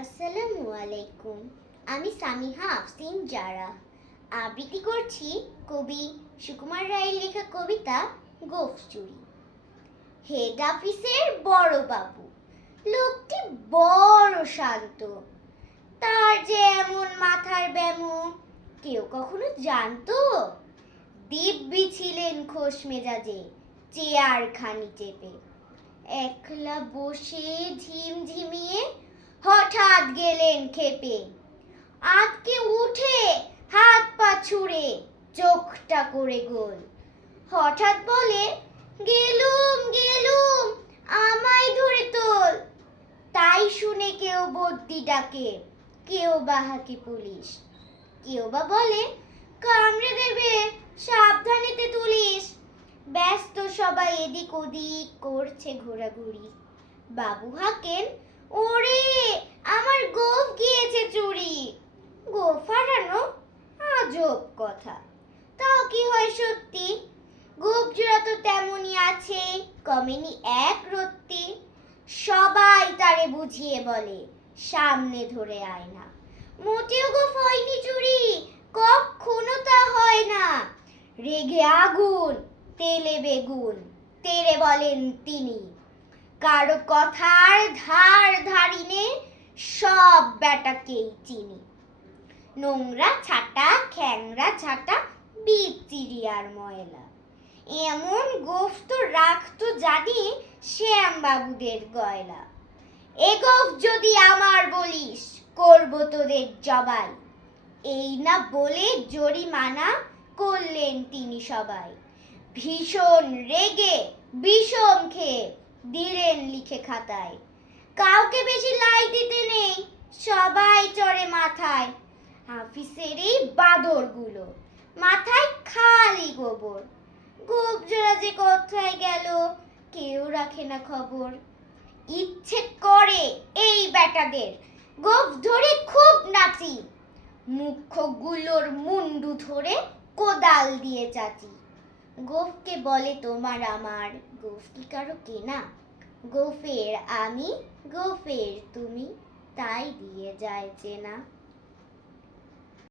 আসসালামু আলাইকুম। আমি সামিহা আফসিন জারা আবৃত্তি করছি কবি সুকুমার রায়ের লেখা কবিতা গোঁফ চুরি। হেড অফিসের বড় বাবু লোকটি বড় শান্ত, তার যে এমন মাথার ব্যামো কেউ কখনো জানতো? দিব্যি ছিলেন খোশ মেজাজে, চেয়ার খানি চেপে একলা বসে ঝিমঝিমিয়ে হঠাৎ গেলেন খেপে। আঁতকে উঠে হাত পা ছুড়ে চোখটা করে গোল, হঠাৎ বলে গেলুম গেলুম আমায় ধরে তোল। তাই শুনে কেউ বদ্যি ডাকে, কেউ বা হাঁকে পুলিশ, কেউ বা বলে কামড়ে দেবে সাবধানেতে তুলিস। ব্যস্ত সবাই এদিক ওদিক করছে ঘোরাঘুরি। বাবু হাঁকেন ওরে আমার গোঁফ গিয়েছে চুরি। গোঁফ হারানো আজব কথা, তাও কি হয় সত্যি? গোঁফ জোড়া তো তেমনই আছে, কমেনি এক রত্তি। সবাই তারে বুঝিয়ে বলে সামনে ধরে আয় না, মোটেও গোঁফ হয়নি চুরি, কখনো তা হয় না। রেগে আগুন তেলে বেগুন তেরে বলেন তিনি, কারো কথার ধার ধারিনে সব বেটাকেই চিনি। নোংরা ছাটা খ্যাংরা ছাটা বিচ্ছিরি আর ময়লা, এমন গোঁফ তো রাখতো জানি শ্যাম বাবুদের গয়লা। এ গোঁফ যদি আমার বলিস করব তোদের জবাই, এই না বলে জরিমানা করলেন তিনি সবাই। ভীষণ রেগে বিষম খেয়ে দিলেন লিখে খাতায়, কাউকে বেশি লাই দিতে নেই, সবাই চড়ে মাথায়। অফিসের এই বাদরগুলো মাথায় খালি গোবর, গোঁফ জোড়া যে কোথায় গেল কেউ রাখে না খবর। ইচ্ছে করে এই বেটাদের গোঁফ ধরে খুব নাচি, মুখ্যগুলোর মুন্ডু ধরে কোদাল দিয়ে চাচি। গোঁফকে বলে তোমার আমার, গোঁফ কি কারো কেনা? গোঁফের আমি গোঁফের তুমি, তাই দিয়ে যায় চেনা।